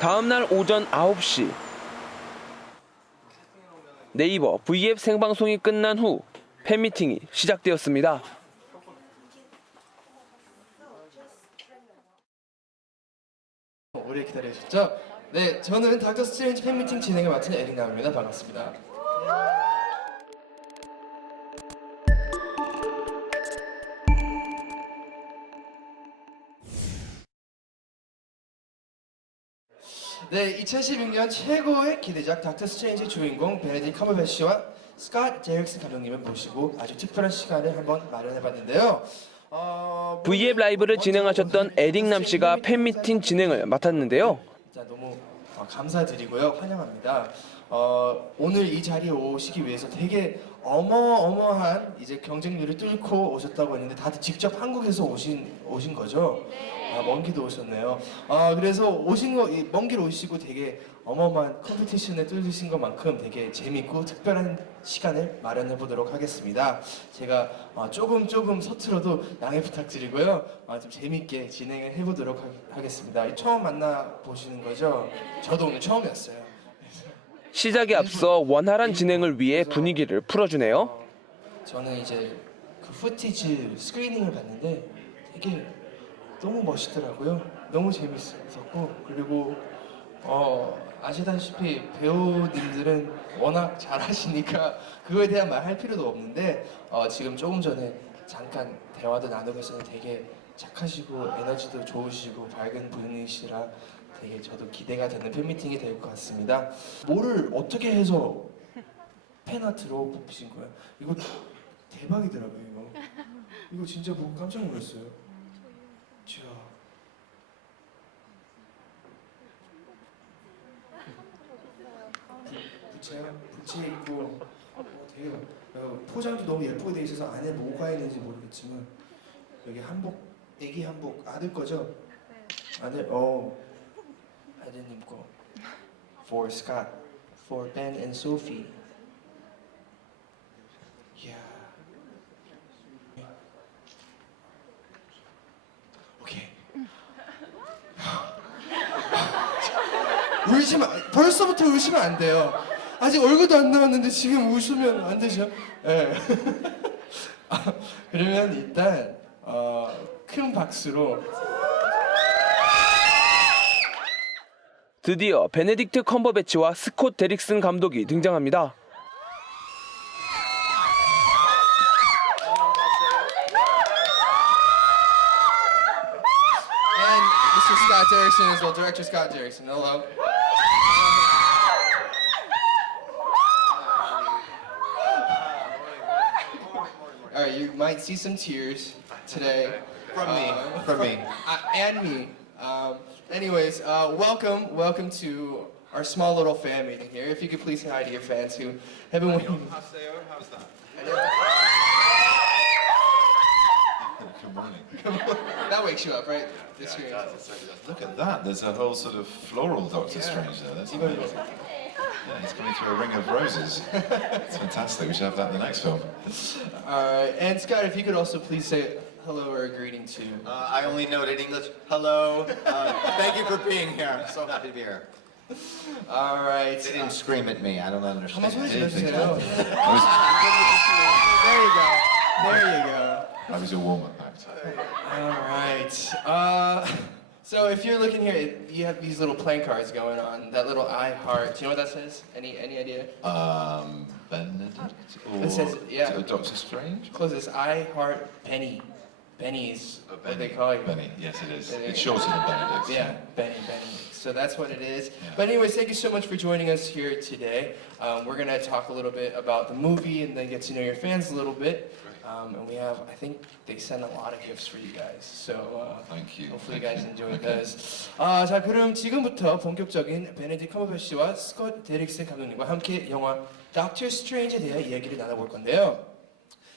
다음날 오전 9시 네이버 V앱 생방송이 끝난 후 팬미팅이 시작되었습니다. 오래 기다리셨죠? 네, 저는 닥터 스트레인지 팬미팅 진행을 맡은 에릭남입니다. 반갑습니다. 네, 2016년 최고의 기대작 닥터 스트레인지 주인공 베네딕트 컴버배치와 스콧 데릭슨 감독님을 모시고 아주 특별한 시간을 한번 마련해봤는데요. V앱 라이브를 진행하셨던 에릭남 씨가 팬미팅 진행을 맡았는데요. 진짜 너무 감사드리고요. 환영합니다. 오늘 이 자리에 오시기 위해서 되게 어마어마한 이제 경쟁률을 뚫고 오셨다고 했는데 다들 직접 한국에서 오신 거죠? 먼 길도 오셨네요. 그래서 먼 길 오시고 되게 어마어마한 컴피티션을 뚫으신 것만큼 되게 재밌고 특별한 시간을 마련해 보도록 하겠습니다. 제가 조금 서툴어도 양해 부탁드리고요. 좀 재밌게 진행을 해보도록 하겠습니다. 처음 만나 보시는 거죠? 저도 오늘 처음이었어요. 시작에 앞서 원활한 진행을 위해 분위기를 풀어주네요. 저는 이제 그 후티지 스크리닝을 봤는데 되게 너무 멋있더라고요. 너무 재밌었고 그리고 아시다시피 배우님들은 워낙 잘하시니까 그거에 대한 말 할 필요도 없는데 지금 조금 전에 잠깐 대화도 나누고 있었는데 되게 착하시고 에너지도 좋으시고 밝은 분이시라 되게 저도 기대가 되는 팬미팅이 될 것 같습니다. 뭐를 어떻게 해서 팬아트로 뽑히신 거예요? 이거 대박이더라고요. 이거 진짜 보고 깜짝 놀랐어요. 자, 부채 있고 되게 포장도 너무 예쁘게 돼 있어서 안에 뭐가 있는지 모르겠지만 여기 한복, 애기 한복 아들 거죠? 아들 아드님 거. For Scott, for Ben and Sophie. Yeah. 오케이. 벌써부터 우시면 안 돼요. 아직 얼굴도 안 나왔는데 지금 우시면 안 되죠? 네. 그러면 일단 큰 박수로 드디어 베네딕트 컴버배치와 스콧 데릭슨 감독이 등장합니다. And Mr. Scott Derrickson as well, Director Scott Derrickson. Hello. All right, you might see some tears today. From me. And me. Anyways, welcome to our small little fan meeting here. If you could please say hi to your fans who have been waiting. How's that? Good morning. That wakes you up, right? This screen. Look at that. There's a whole sort of floral Doctor Strange there. That's amazing. Yeah, he's coming through a ring of roses. It's fantastic. We should have that in the next film. Alright, and Scott, if you could also please say hello or a greeting to... I only noted English. Hello. Thank you for being here. I'm so happy to be here. Alright. They didn't scream at me. I don't understand. 한번 소리 질러주세요. I There you go. was your warm-up act. Alright. So if you're looking here, you have these little playing cards going on. That little I heart. Do you know what that says? Any idea? Benedict? Or It says, yeah. Doctor Strange? Close this. I heart Benny. Benny's what they call you. Benny, yes it is. Benny. It's shorter than Benedict. Yeah, Benny. So that's what it is. Yeah. But anyways, thank you so much for joining us here today. We're gonna talk a little bit about the movie and then get to know your fans a little bit. And we have, I think they sent a lot of gifts for you guys. So Thank you. hopefully you guys enjoy those. 자, 그럼 지금부터 본격적인 베네딕트 컴버배치와 스콧 데릭슨 감독님과 함께 영화 닥터 스트레인지에 대해 이야기를 나눠볼 건데요.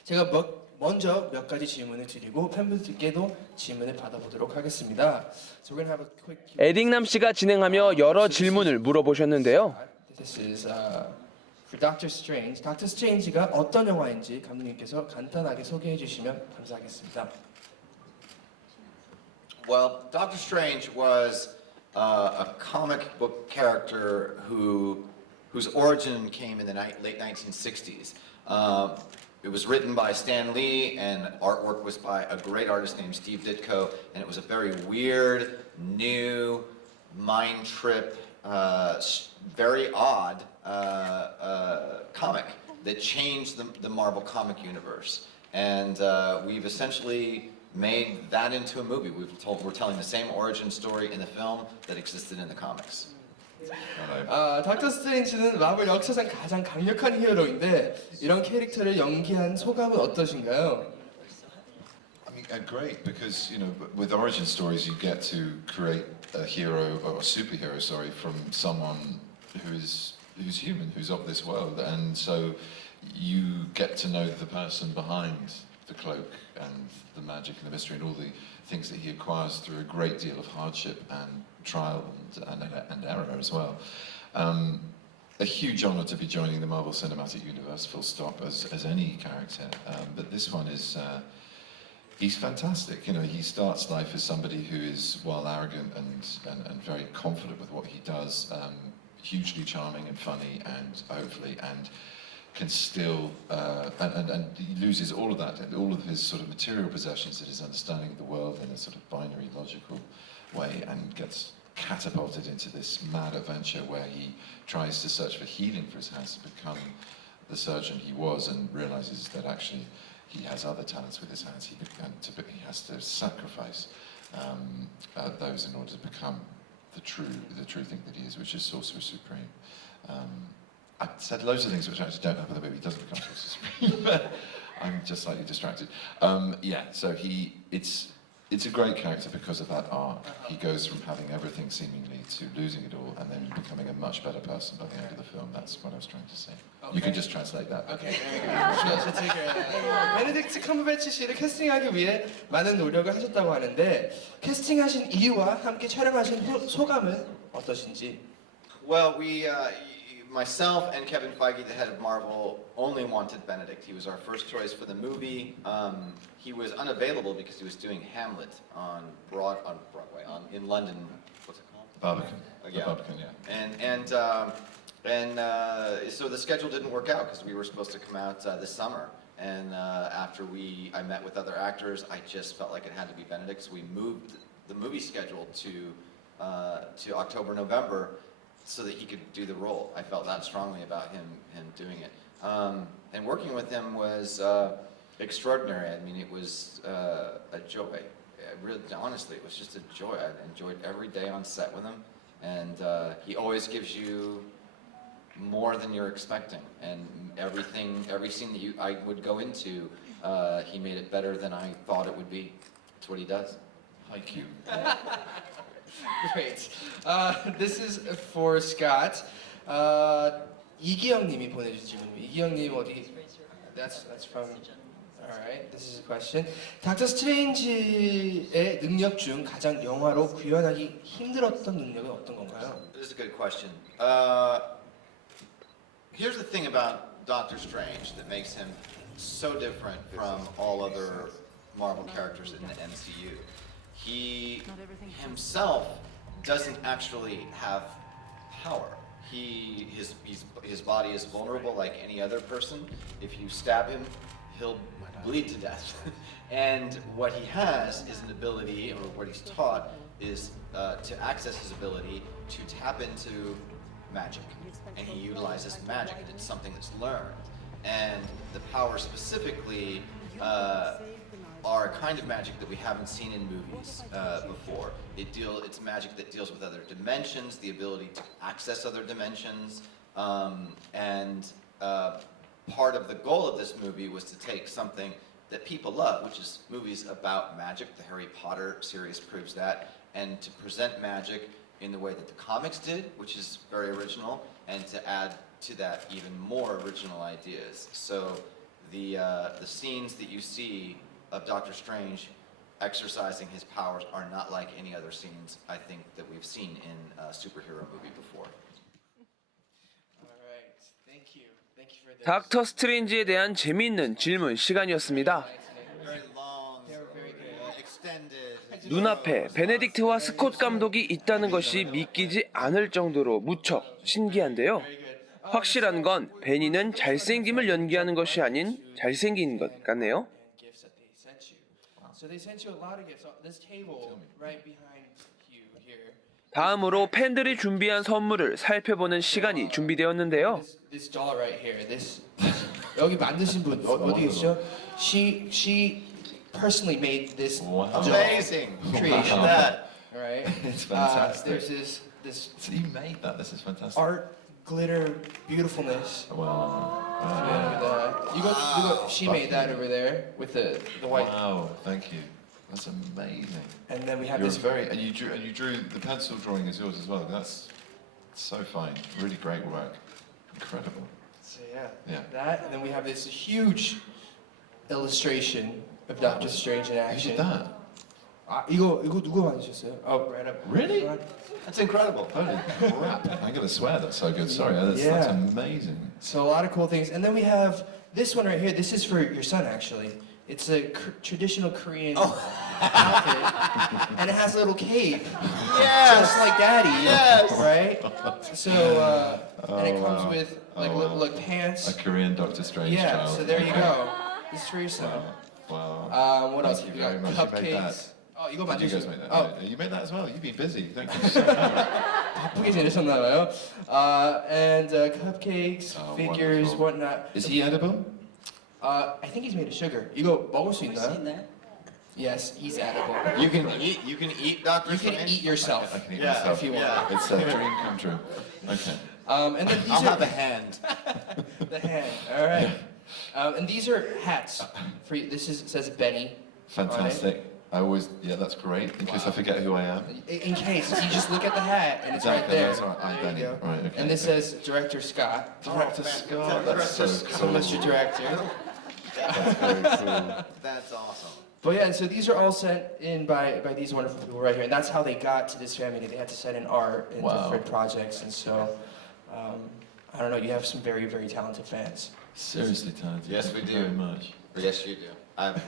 제가 먼저 몇 가지 질문을 드리고 팬분들께도 질문을 받아보도록 하겠습니다. So we're gonna have a quick. 에릭남 씨가 진행하며 여러 질문을 물어보셨는데요. This is for Doctor Strange. 닥터 스트레인지가 어떤 영화인지 감독님께서 간단하게 소개해 주시면 감사하겠습니다. Well, Doctor Strange was a comic book character whose origin came in the late 1960s. It was written by Stan Lee, and artwork was by a great artist named Steve Ditko, and it was a very weird, new, mind trip, very odd comic that changed the Marvel comic universe. And we've essentially made that into a movie. We're telling the same origin story in the film that existed in the comics. 닥터 스트레인지는 마블 역사상 가장 강력한 히어로인데 이런 캐릭터를 연기한 소감은 어떠신가요? I mean, great, because with origin stories you get to create a hero or a superhero, sorry, from someone who's human, who's of this world, and so you get to know the person behind the cloak and the magic and the mystery and all the things that he acquires through a great deal of hardship and trial and error as well. A huge honor to be joining the Marvel Cinematic Universe, full stop, as any character. But this one is, he's fantastic. He starts life as somebody who is, while arrogant and very confident with what he does, hugely charming and funny and hopefully and can still, and he loses all of that, all of his sort of material possessions and his understanding of the world in a sort of binary, logical way, and gets catapulted into this mad adventure where he tries to search for healing for his hands to become the surgeon he was, and realizes that actually he has other talents with his hands. He has to sacrifice those in order to become the true thing that he is, which is Sorcerer Supreme. I said loads of things which actually don't happen in the movie. He doesn't become Sorcerer Supreme, but I'm just slightly distracted. So it's a great character because of that arc. He goes from having everything seemingly to losing it all and then becoming a much better person by the end of the film. That's what I was trying to say. You can just translate that. Okay, 베네딕트 컴버배치 씨를 캐스팅하기 위해 많은 노력을 하셨다고 하는데 캐스팅하신 이유와 함께 촬영하신 소감은 어떠신지? Well, myself and Kevin Feige, the head of Marvel, only wanted Benedict. He was our first choice for the movie. He was unavailable because he was doing Hamlet on Broadway, in London. What's it called? Barbican. Yeah. Barbican, yeah. And so the schedule didn't work out because we were supposed to come out this summer. And after I met with other actors, I just felt like it had to be Benedict. So we moved the movie schedule to October, November, so that he could do the role. I felt that strongly about him doing it. And working with him was extraordinary. I mean, it was a joy. Really, honestly, it was just a joy. I enjoyed every day on set with him, and he always gives you more than you're expecting. And every scene that I would go into, he made it better than I thought it would be. That's what he does. Thank you. Great. This is for Scott. 이기영님이 보내주신 질문입니다. 이기영님 어디? That's from. Alright, this is a question. 닥터 스트레인지의 능력 중 가장 영화로 구현하기 힘들었던 능력은 어떤 건가요? This is a good question. Here's the thing about Doctor Strange that makes him so different from all other Marvel characters in the MCU. He himself doesn't actually have power. His body is vulnerable like any other person. If you stab him, he'll bleed to death. And what he has is an ability, or what he's taught, is to access his ability to tap into magic. And he utilizes magic. It's something that's learned. And the powers specifically are a kind of magic that we haven't seen in movies before. It's magic that deals with other dimensions, the ability to access other dimensions, and part of the goal of this movie was to take something that people love, which is movies about magic. The Harry Potter series proves that, and to present magic in the way that the comics did, which is very original, and to add to that even more original ideas. So the scenes that you see of Doctor Strange exercising his powers are not like any other scenes, I think, that we've seen in a superhero movie before. Alright, thank you for this. 닥터 스트레인지에 대한 재미있는 질문 시간이었습니다. Very long, They were very good. extended. 눈앞에 베네딕트와 스콧 감독이 있다는 것이 믿기지 않을 정도로 무척 신기한데요. 확실한 건 베니는 잘생김을 연기하는 것이 아닌 잘생긴 것 같네요. gifts that they sent you. So they sent you a lot of gifts. This table right behind you here. 다음으로 팬들이 준비한 선물을 살펴보는 시간이 준비되었는데요. This doll right here. This 여기 만드신 분 어디 계시죠? She personally made this Wow. doll Amazing. creation. That. All right. It's fantastic. There's this So you made that. This is fantastic. art, glitter, beautifulness. Wow. She made that over there with the white. Wow. Thank you. That's amazing. And then we have You're this. very and you drew the pencil drawing is yours as well. That's so fine. Really great work. Incredible. So yeah, Yeah. that, and then we have this huge illustration of Doctor Strange in Who action. did that? 이거 누가 만드셨어요? Oh, right up. Really? That's incredible. Holy crap! I'm gonna swear that's so good. Sorry, that's Yeah. amazing. So a lot of cool things, and then we have this one right here. This is for your son, actually. It's a traditional Korean outfit, and it has a little cape, just like Daddy. Yes. Right. So and it comes wow. with like Oh, wow. look pants. A Korean Doctor Strange Yeah. child. So there you go. This is for your son. Wow. What else? Thank We you very got much. You made cupcakes. Oh, 이거 Did you guys 만드셨어요? make that? Oh, No, you made that as well. You've been busy. Thank you so much. 바쁘게 지내셨나봐요. And cupcakes, Oh, figures, wonderful. whatnot. Is he edible? I think he's made of sugar. 이거 먹을 수 있나요? Yes, he's edible. You can eat Doctor You can Strange. eat yourself. I can eat Yeah, myself. if you want. Yeah. It's a dream come true. Okay. And then these I'll are have a hand. the hand. All right. And these are hats. For you. This says Benny. Fantastic. I always, yeah, that's great. In case I forget who I am. In case you just look at the hat and it's right Exactly, there. that's right. I'm There you Benny. go. Right, okay. And this says Director Scott. Director Scott. That's so So cool. Mr. Director. That's very cool. That's awesome. But yeah, and so these are all sent in by these wonderful people right here, and that's how they got to this family. They had to send in art and Wow. different projects, and so I don't know. You have some very talented fans. Seriously talented. Yes, we Thank you do. very much. Yes, you do. I've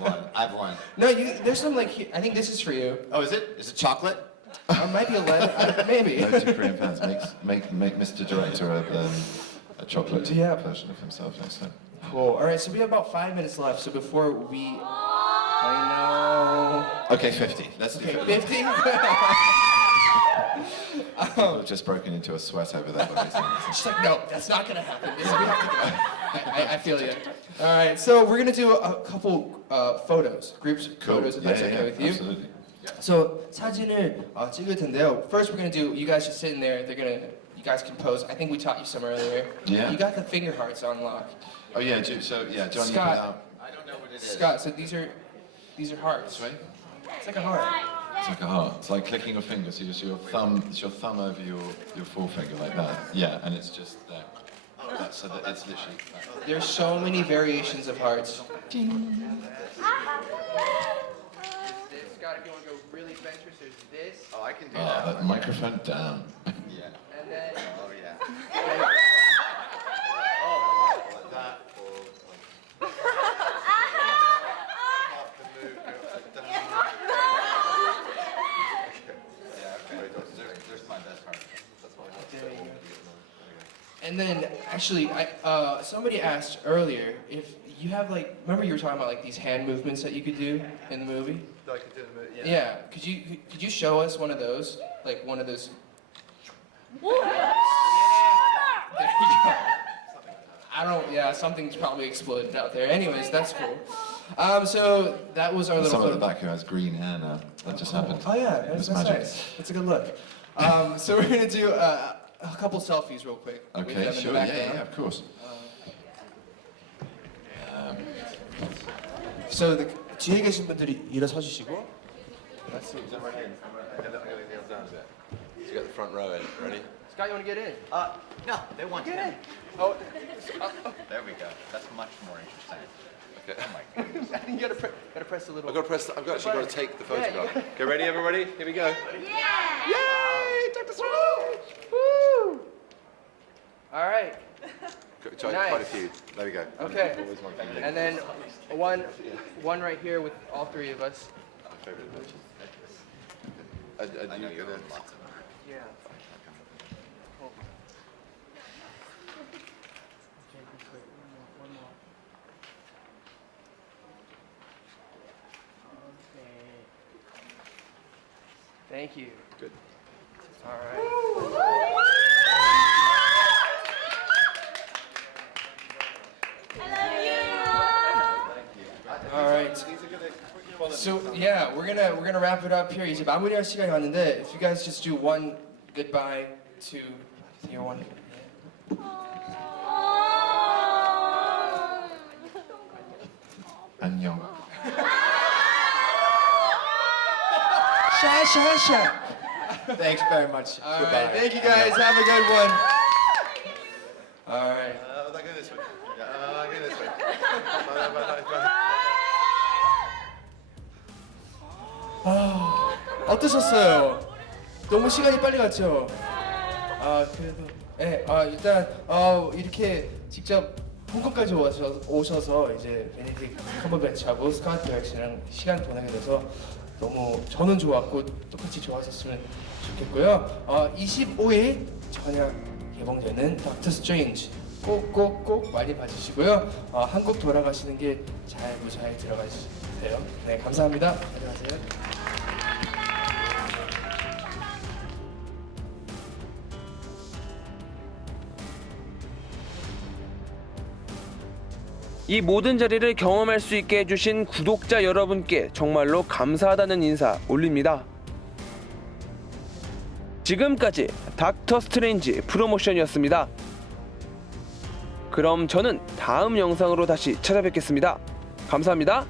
won. No, there's some like I think this is for you. Oh, is it? Is it chocolate? It might be a letter, maybe. No two Korean fans. Make Mr. Director a chocolate Yeah. version of himself next time. Cool. All right, so we have about 5 minutes left. So before we, I Okay, 50. Let's do know. 50. 50. People have just broken into a sweat over that. But She's like, no, that's not gonna happen. We have to go. I feel you. All right, so we're gonna do a couple photos, groups cool. photos, if that's okay with you. Absolutely. So 사진을 찍을 텐데요. First, we're gonna do. You guys should sit in there. You guys can pose. I think we taught you some earlier. Yeah. You got the finger hearts on lock. Oh yeah. So yeah, John, you put Scott. out. I don't know what it is. Scott, so these are hearts. Sweet. It's like a heart. It's like a heart. It's like clicking your finger. So it's your thumb over your forefinger like that. Yeah, and it's just there. So that it's literally. There's so many variations of hearts. Scott, if you want to go really adventurous, there's this, Oh, I can do Oh, that. that microphone down. Yeah. and then Oh yeah. Oh, like that. Or there's my best part. there you go. And then actually, somebody asked earlier if you have like, remember you were talking about like these hand movements that you could do in the movie? I can do the movie. Yeah. Could you show us one of those? Like one of those. There you go. Yeah, something's probably exploded out there. Anyways, that's cool. So that was our little. Someone at the photo. back who has green hair now. That just happened. Oh yeah, It that's was magic. nice. That's a good look. So we're gonna do a couple selfies real quick. with them Okay, in sure. the Yeah, background. yeah, of course. So 뒤에 계신 분들이 일어서 주시고. Let's see. You got the front row in. Ready? Scott, you want to get in? No, they want Get him. in. Oh, There we go. That's much more interesting. Okay. Oh my goodness. you gotta press a little. I've got to press. I've actually got to take the Yeah, you photograph. got- Okay, ready, everybody? Here we go. Yay! Dr. Strange! Woo! All right. Quite a Nice. few. There we go. Okay. Always one thing. And then one right here with all three of us. My favorite adventure. I know you're in lots of them. Thank you. Good. All right. All right. So yeah, we're gonna wrap it up here. 이제 마무리할 시간이 왔는데, if you guys just do one goodbye to your one. 안녕. 샤샤샤. Thanks very much. All Goodbye. right, thank you guys. Have a good one. All right. I'll go this way. I'll go this way. Bye, bye, bye, bye. 어떠셨어요? 너무 시간이 빨리 갔죠? 그래도 일단 이렇게 직접 홍콩까지 오셔서 이제 베네딕트 컴버배치하고 스카우트 백씨랑 시간 보내게 돼서 너무 저는 좋았고 똑같이 좋아하셨으면 좋겠고요. 25일 저녁 개봉되는 닥터 스트레인지 꼭 많이 봐주시고요. 한국 돌아가시는 게 잘 무사히 들어가세요. 네, 감사합니다. 안녕하세요. 이 모든 자리를 경험할 수 있게 해주신 구독자 여러분께 정말로 감사하다는 인사 올립니다. 지금까지 닥터 스트레인지 프로모션이었습니다. 그럼 저는 다음 영상으로 다시 찾아뵙겠습니다. 감사합니다.